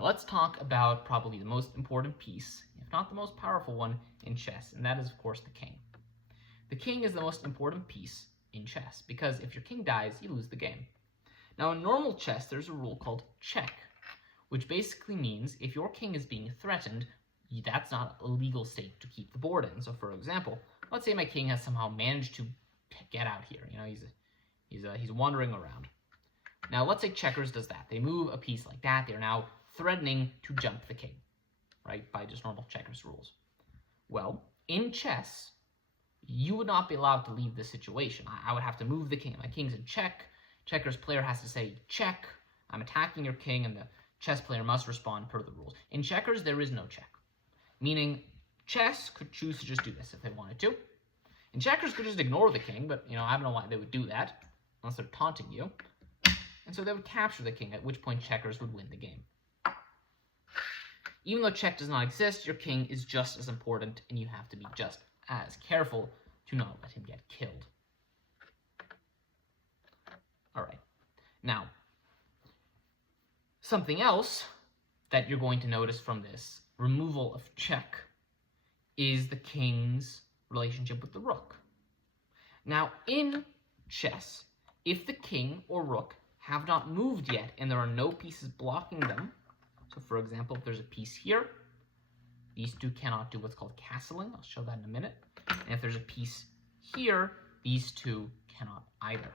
Now let's talk about probably the most important piece, if not the most powerful one, in chess, and that is, of course, the king. The king is the most important piece in chess, because if your king dies, you lose the game. Now in normal chess, there's a rule called check, which basically means if your king is being threatened, that's not a legal state to keep the board in. So for example, let's say my king has somehow managed to get out here. You know, he's wandering around. Now let's say checkers does that. They move a piece like that. They're now threatening to jump the king, right? By just normal checkers rules. Well, in chess, you would not be allowed to leave this situation. I would have to move the king. My king's in check. Checkers player has to say, check, I'm attacking your king, and the chess player must respond per the rules. In checkers, there is no check, meaning chess could choose to just do this if they wanted to. And checkers could just ignore the king, but you know, I don't know why they would do that, unless they're taunting you. And so they would capture the king, at which point checkers would win the game. Even though check does not exist, your king is just as important, and you have to be just as careful to not let him get killed. Alright, now, something else that you're going to notice from this removal of check is the king's relationship with the rook. Now, in chess, if the king or rook have not moved yet and there are no pieces blocking them, so for example, if there's a piece here, these two cannot do what's called castling. I'll show that in a minute. And if there's a piece here, these two cannot either.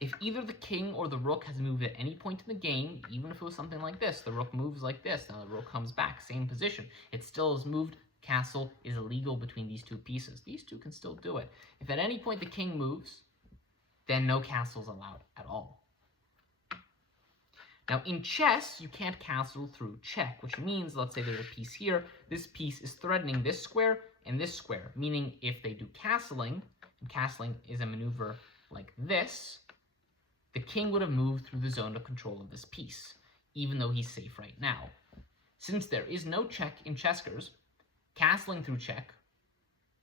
If either the king or the rook has moved at any point in the game, even if it was something like this, the rook moves like this, now the rook comes back, same position, it still is moved, castle is illegal between these two pieces. These two can still do it. If at any point the king moves, then no castle is allowed at all. Now in chess, you can't castle through check, which means, let's say there's a piece here, this piece is threatening this square and this square, meaning if they do castling, and castling is a maneuver like this, the king would have moved through the zone of control of this piece, even though he's safe right now. Since there is no check in Chessckers, castling through check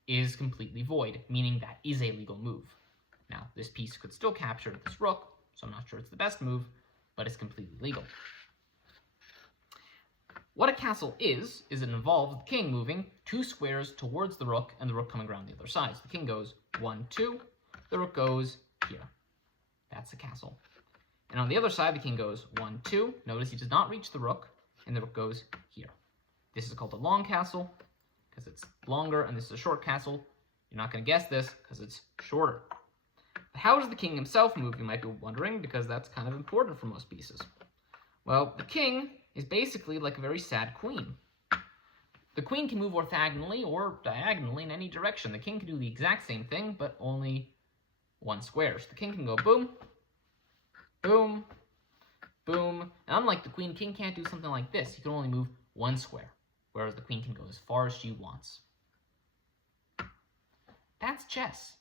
is completely void, meaning that is a legal move. Now, this piece could still capture this rook, so I'm not sure it's the best move, but it's completely legal. What a castle is it involves the king moving 2 squares towards the rook and the rook coming around the other side. So the king goes 1, 2, the rook goes here. That's the castle. And on the other side, the king goes 1, 2. Notice he does not reach the rook, and the rook goes here. This is called a long castle, because it's longer, and this is a short castle. You're not going to guess this, because it's shorter. But how does the king himself move, you might be wondering, because that's kind of important for most pieces. Well, the king is basically like a very sad queen. The queen can move orthogonally or diagonally in any direction. The king can do the exact same thing, but only 1 square. So the king can go boom, boom, boom. And unlike the queen, king can't do something like this. He can only move 1 square, whereas the queen can go as far as she wants. That's chess.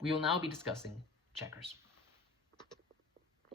We will now be discussing checkers.